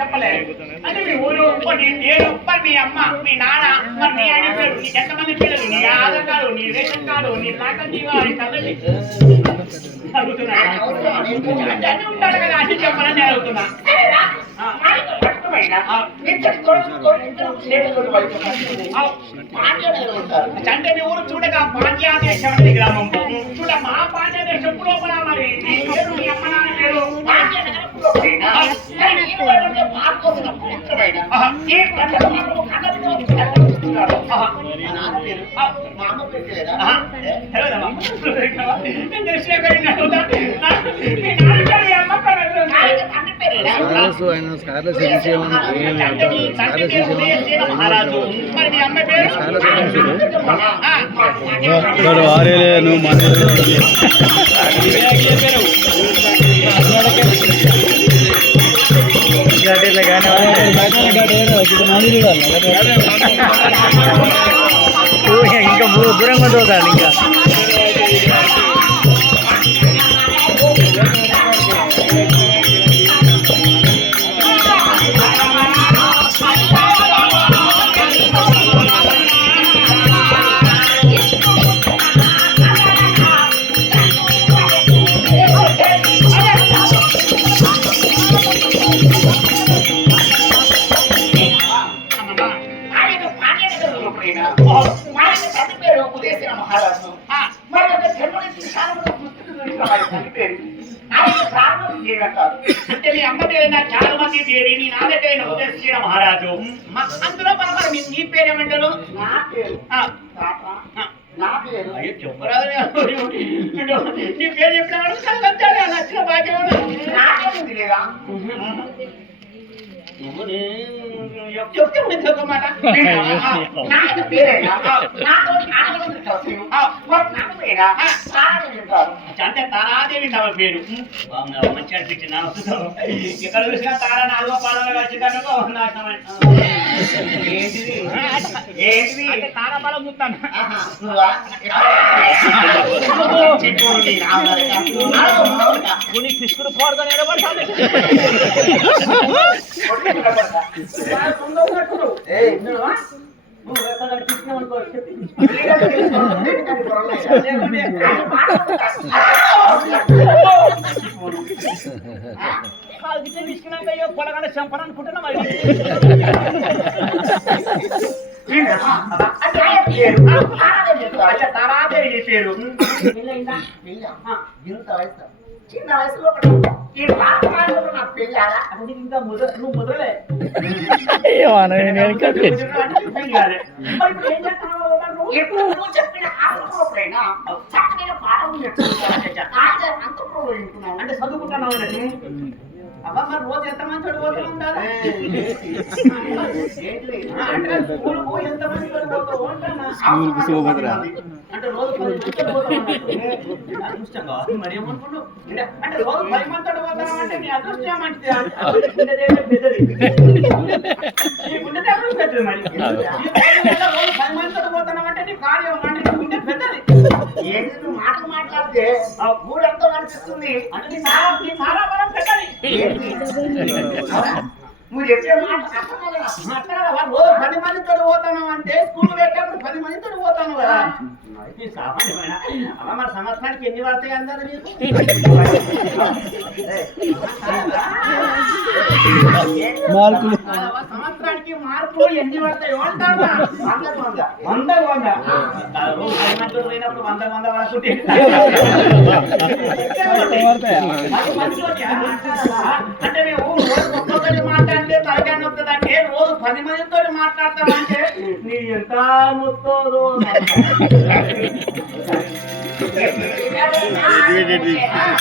చెప్పలేదు అంటే మీ ఊరు నీ పేరు మీ అమ్మ మీ నాన్న మరి నీ ఆయన పేరు నీకు ఎంతమంది పిల్లలు నీ ఆధార్ కార్డు నీ రేషన్ కార్డు నీ ప్లాకర్ నీ కదండి అడుగుతున్నా ఉంటాడు కదా అన్ని చెప్పాలని అడుగుతున్నా అంటే మీ ఊరు చూడగా పాండ్యాదేశం అంటే గ్రామం చూడ మా పాండ్యాదేశం లోపల మరి నీ పేరు మీ అమ్మ నాన్న పేరు ఇంకా దూరంగా దూకాలి ఇంకా అంటే మీ అమ్మ పేరు చాలా మంది పేరు నీ నాన్న పేరు ఉదయశ్రీ మహారాజు అందులో మన నీ పేరేమంటారు నీ పేరు చెప్పిన నచ్చిన భాగ్యం లేదా అంటే తారాదేవి నా పేరు మంచి అనిపించింది ఇక్కడ చూసినా తారా నాలుగో పాలలో వచ్చిందనుకో ఏంటిది తారాపాలం చూస్తాను కృష్ణుడు పోడుగా నిలబడతాను పొలగానే చంపను అనుకుంటున్నా మరి తారాదేవి పేరు చిన్న వయసులో ఈ నా పెళ్ళారా అంటే ఇంకా నువ్వు ముదరలే ఎప్పుడు నువ్వు చెప్పిన ఆలోచనైనా చక్కగా పాఠం అంటే చదువుకుంటున్నావు అబ్బా మరి రోజు ఎంత మంది చదువుతూ ఉండాలి ఎంత మంది అంటే రోజు అదృష్టం మరి ఏమనుకున్నావు అంటే రోజు 10 మంది చదువుతాం అంటే నీ అదృష్టం అంటే పెద్దది పెద్దది మరి రోజు 10 మంది చదువుతున్నాం అంటే నీ కార్యం అంటే నీ గుండె పెద్దది ఏంటి నువ్వు మాటలు మాట్లాడితే ఊరంతా కనిపిస్తుంది అంటే నీ సారా బలం పెద్దది నువ్వు చెప్పే మాట మాట్లాడవా రోజు 10 మంది చదువుతాను అంటే స్కూల్ పెట్టేప్పుడు 10 మంది చదువుతాను కదా సామాన్యమైన అమ్మ మరి సంవత్సరానికి ఎన్ని పడతాయి అందరూ సంవత్సరానికి మార్కులు ఎన్ని పడతాయి అంటారు 100 పోయినప్పుడు 100 పడుతుంటే అంటే మేము ఒక్కొక్కరి మాట్లాడితే తలకాయ నొస్తుందంటే రోజు 10 మందితో మాట్లాడతామంటే నీ ఎంత నొస్తుందో ఆ.